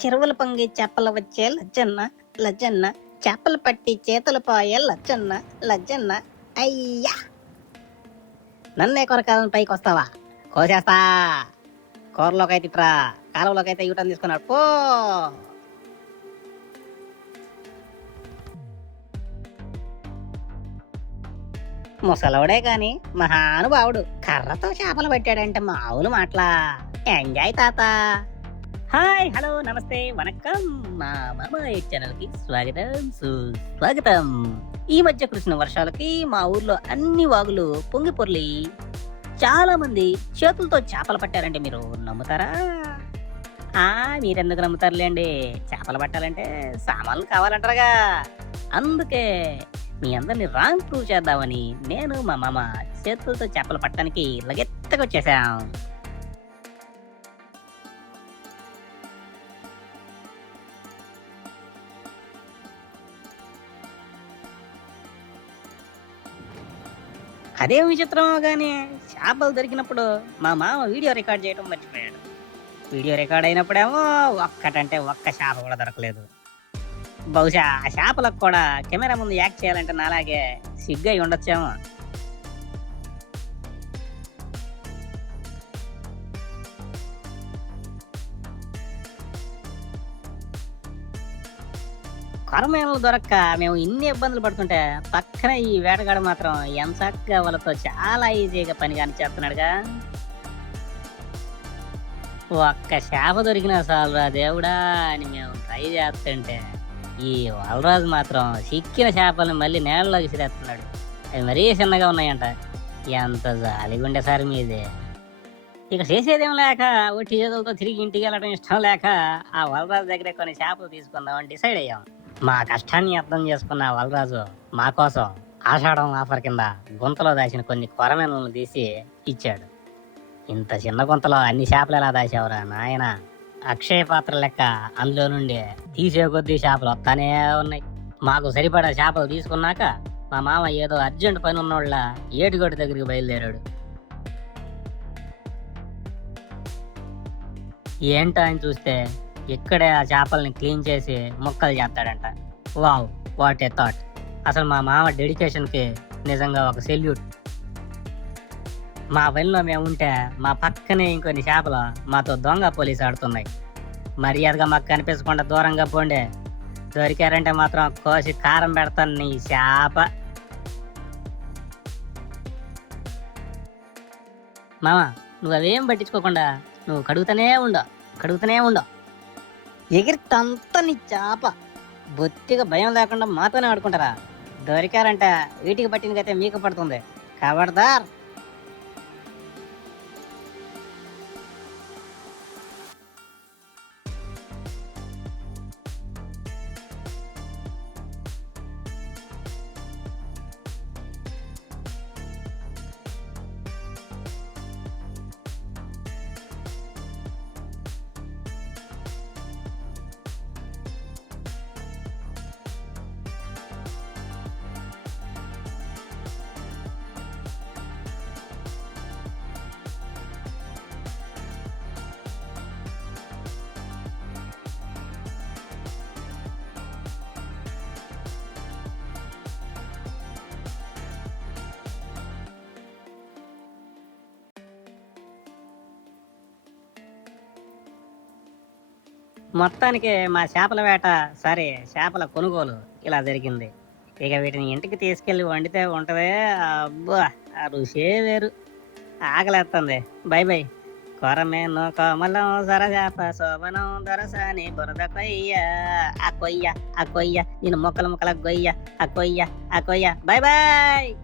చెరువులు పొంగి చేపలు వచ్చే లజ్జన్న లజ్జన్న చేపలు పట్టి చేతులు పోయే లజ్జన్న లజ్జన్న. అయ్యా! నన్నే కొరకాలని పైకి వస్తావా? కోసేస్తా! కూరలోకి అయితే ఇట్రా కాలువలోకి అయితే యూటర్న్ తీసుకున్నాడు. పో! ముసలోడే కాని మహానుభావుడు కర్రతో చేపలు పట్టాడంటే మామూలు మాటలా. ఎంజాయ్ తాత! హాయ్ హలో నమస్తే వనక్కం మా మామయ్య ఛానల్కి స్వాగతం సుస్వాగతం. ఈ మధ్య కురిసిన వర్షాలకి మా ఊర్లో అన్ని వాగులు పొంగి పొర్లి. చాలా మంది చేతులతో చేపలు పట్టారంటే మీరు నమ్ముతారా? ఆ మీరెందుకు నమ్ముతారులేండి చేపలు పట్టాలంటే సామాన్లు కావాలంటారుగా. అందుకే మీ అందరిని రాంగ్ ప్రూవ్ చేద్దామని నేను మా మామ చేతులతో చేపలు పట్టడానికి లగెత్తగా వచ్చేసాం. అదేం విచిత్రమో కానీ చేపలు దొరికినప్పుడు మా మామ వీడియో రికార్డ్ చేయడం మర్చిపోయాడు. వీడియో రికార్డ్ అయినప్పుడేమో ఒక్కటంటే ఒక్క చేప కూడా దొరకలేదు. బహుశా ఆ చేపలకు కూడా కెమెరా ముందు యాక్ట్ చేయాలంటే నాలాగే సిగ్గు అయి ఉండొచ్చేమో. కొరమేమలు దొరక్క మేము ఇన్ని ఇబ్బందులు పడుతుంటే పక్కన ఈ వేటగాడు మాత్రం ఎంచక్క వాళ్ళతో చాలా ఈజీగా పని కాని చేస్తున్నాడుగా. ఒక్క చేప దొరికినా చాలురా దేవుడా అని మేము ట్రై చేస్తుంటే ఈ వలరాజు మాత్రం సిక్కిన చేపలను మళ్ళీ నేలలోకి విసిరేస్తున్నాడు అవి మరీ చిన్నగా ఉన్నాయంట. ఎంత జాలిగుండే సార్ మీదే. ఇక చేసేదేం లేక ఒట్టి చేతులతో తిరిగి ఇంటికి వెళ్ళడం ఇష్టం లేక ఆ వలరాజు దగ్గర కొన్ని చేపలు తీసుకుందామని డిసైడ్ అయ్యాం. మా కష్టాన్ని అర్థం చేసుకున్న వలరాజు మా కోసం ఆషాఢం ఆఫర్ కింద గుంతలో దాచిన కొన్ని కొరమేనలను తీసి ఇచ్చాడు. ఇంత చిన్న గుంతలో అన్ని చేపలు ఎలా దాచావురా నాయన? అక్షయ పాత్ర లెక్క అందులో నుండి తీసే కొద్దీ చేపలు వస్తానే ఉన్నాయి. మాకు సరిపడా చేపలు తీసుకున్నాక మా మామ ఏదో అర్జెంట్ పని ఉన్నోళ్ళ ఏటిగొడ్డు దగ్గరికి బయలుదేరాడు. ఏంటో ఆయన చూస్తే ఇక్కడే ఆ చేపల్ని క్లీన్ చేసి ముక్కలు చేస్తాడంట. Wow what a thought. అసలు మా మామ డెడికేషన్కి నిజంగా ఒక సెల్యూట్. మా పనిలో మేము ఉంటే మా పక్కనే ఇంకొన్ని చేపలు మాతో దొంగ పోలీసు ఆడుతున్నాయి. మర్యాదగా మాకు కనిపించకుండా దూరంగా పోండే. దొరికారంటే మాత్రం కోసి కారం పెడతాను నీ చేప. మామ నువ్వు అవేం పట్టించుకోకుండా నువ్వు కడుగుతూనే ఉండవు కడుగుతూనే ఉండవు ఎగిరితంత నీ చేప. బొత్తిగా భయం లేకుండా మాతోనే ఆడుకుంటారా? దొరికారంటే వీటికి పట్టినకైతే మీకు పడుతుంది. కబడ్దార్! మొత్తానికి మా చేపల వేట సరే చేపల కొనుగోలు ఇలా జరిగింది. ఇక వీటిని ఇంటికి తీసుకెళ్ళి వండితే ఉంటదే. అబ్బా ఆ రుషే వేరు. ఆకలేస్తుంది బై బై. కొరమేను కోమలం సరజాప శోభనం దొరసాని బురద కొయ్య. ఆ కొయ్య ఆ కొయ్య నేను మొక్కల మొక్కల గొయ్య ఆ కొయ్య ఆ కొయ్య. Bye bye